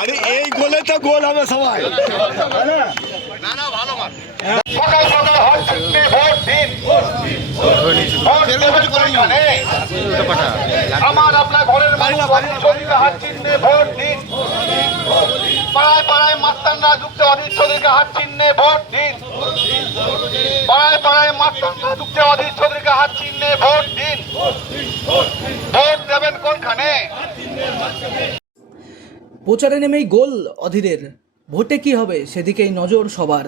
আরে এই গোলে তো গোল হবে সবাই। সকাল সকাল হাত চিহ্নে ভোট দিন। ভোট দেবেন কোনখানে? আমার আপনার ঘরের মানুষ অধীর চৌধুরীকে হাত চিহ্নে ভোট দিন। পাড়ায় পাড়ায় মাস্তানরা যুক্তে অধীর চৌধুরীকে হাত চিহ্নে ভোট দিন। পাড়ায় পাড়ায় মাস্তানরা যুক্তে অধীর চৌধুরীকে হাত চিহ্নে ভোট দিন। ভোট দেবেন কোনখানে? প্রচারে নেমেই গোল অধীরের, ভোটে কি হবে সেদিকেই নজর সবার।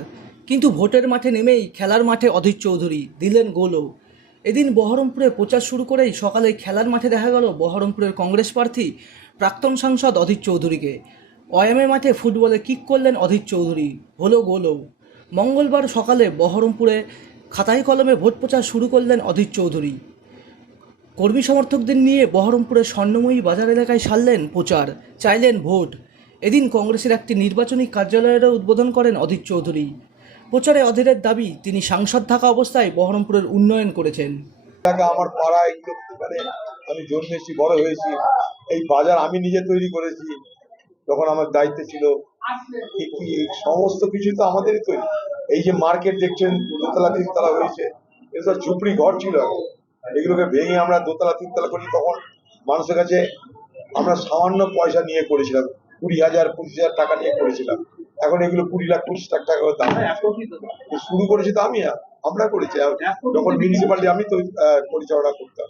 কিন্তু ভোটের মাঠে নেমেই খেলার মাঠে অধীর চৌধুরী দিলেন গোলও। এদিন বহরমপুরে প্রচার শুরু করেই সকালে খেলার মাঠে দেখা গেল বহরমপুরের কংগ্রেস প্রার্থী প্রাক্তন সাংসদ অধীর চৌধুরীকে। ওয়ামে মাঠে ফুটবলে কিক করলেন অধীর চৌধুরী, হলো গোলও। মঙ্গলবার সকালে বহরমপুরে খাতায় কলমে ভোট প্রচার শুরু করলেন অধীর চৌধুরী। কর্মী সমর্থকদের নিয়ে বহরমপুরের স্বর্ণময়ী বাজার এলাকায় সারলেন প্রচার, চাইলেন ভোট। এদিন কংগ্রেসের একটি নির্বাচনী কার্যালয়েরও উদ্বোধন করেন অধীর চৌধুরী। প্রচারে অধীরের দাবি, তিনি সাংসদ থাকা অবস্থায় বহরমপুরের উন্নয়ন করেছেন। আমার পাড়া এগুলো মানে আমি জন্মেছি, বড় হয়েছি, এই বাজার আমি নিজে তৈরি করেছি যখন আমার দায়িত্ব ছিল। এই সমস্ত কিছু তো আমাদেরই তৈরি। এই যে মার্কেট দেখছেন, দোতলা তিনতলা হয়েছে, এসব ঝুপড়ি ঘর ছিল। এগুলোকে ভেঙে আমরা দোতলা তিনতলা করি। তখন মানুষের কাছে আমরা সামান্য পয়সা নিয়ে করেছিলাম, 20,000 25,000 টাকা নিয়ে করেছিলাম। এখন এগুলো 20 লাখ 25 লাখ টাকা দাম। শুরু করেছি তো আমরা করেছি, যখন মিউনিসিপালিটি আমি তো পরিচালনা করতাম।